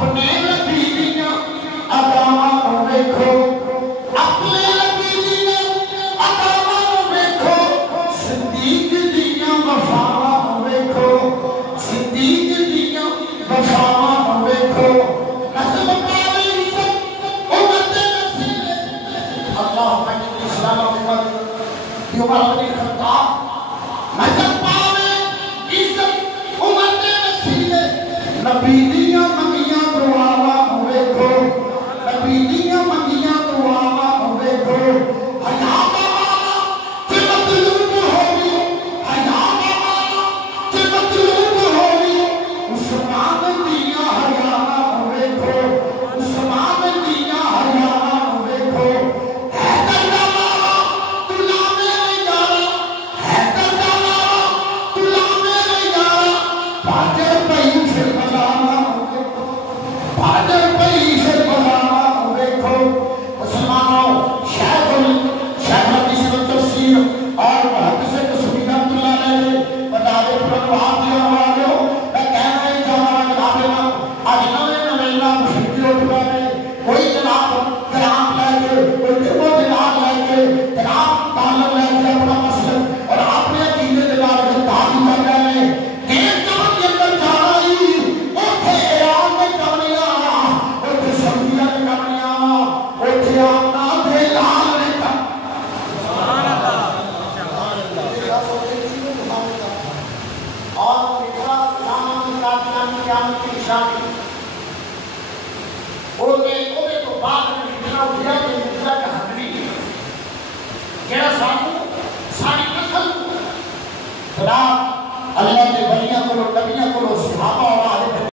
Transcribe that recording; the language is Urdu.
اپنے نبی دیاں اداواں ویکھو اپنے نبی دیاں اداواں ویکھو صدیق دیاں وفاواں ویکھو صدیق دیاں وفاواں ویکھو نسب پاوے عزت امت رسول اللہ پاک اسلام امت یہ عمر بن خطاب نسب پاوے عزت امت رسول نبی دیاں منگیاں دعاواں ویکھو نبی دیاں منگیاں دعاواں ویکھو حیا دا مانا تے مطلوب ہووی حیا دا مانا تے مطلوب ہووی عثمان دیاں حیاواں ویکھو عثمان دیاں حیاواں ویکھو حیدر دا مانا تلا میرے یارا حیدر دا مانا تلا میرے یارا باجر پئی پھر بلاواں ویکھو باجر پئی پھر بلاواں ویکھو مسلمانوں شیخ الحدیث والتفسیر اور محدث کشمیری رحمۃ اللہ علیہ بتا دے پروان دیا والو میں کہنا ہی چاہتا جناب آج نوے نام فکر اٹھ پائے کوئی جناب کلام لے کے کوئی درمو دلال لے کے کلام تعلق لے کے اپنا مسلک اور اپنے عقیدے دلال کے تعلق کر رہے ہیں دیر جان کے اندر جانا ہی اوٹھے ایران میں کامیا اوٹھے سعودیہ میں کامیا اوٹھے آمنا دے لال میں اور میرا نام قادیانی قیامت کی نشانی اوے تو بعد میں اتنا اٹھیا کہ مرزا کا حضری جہاں سانو ساری نسل خدا اللہ کے ولیاں کو نبیاں کو صحابہ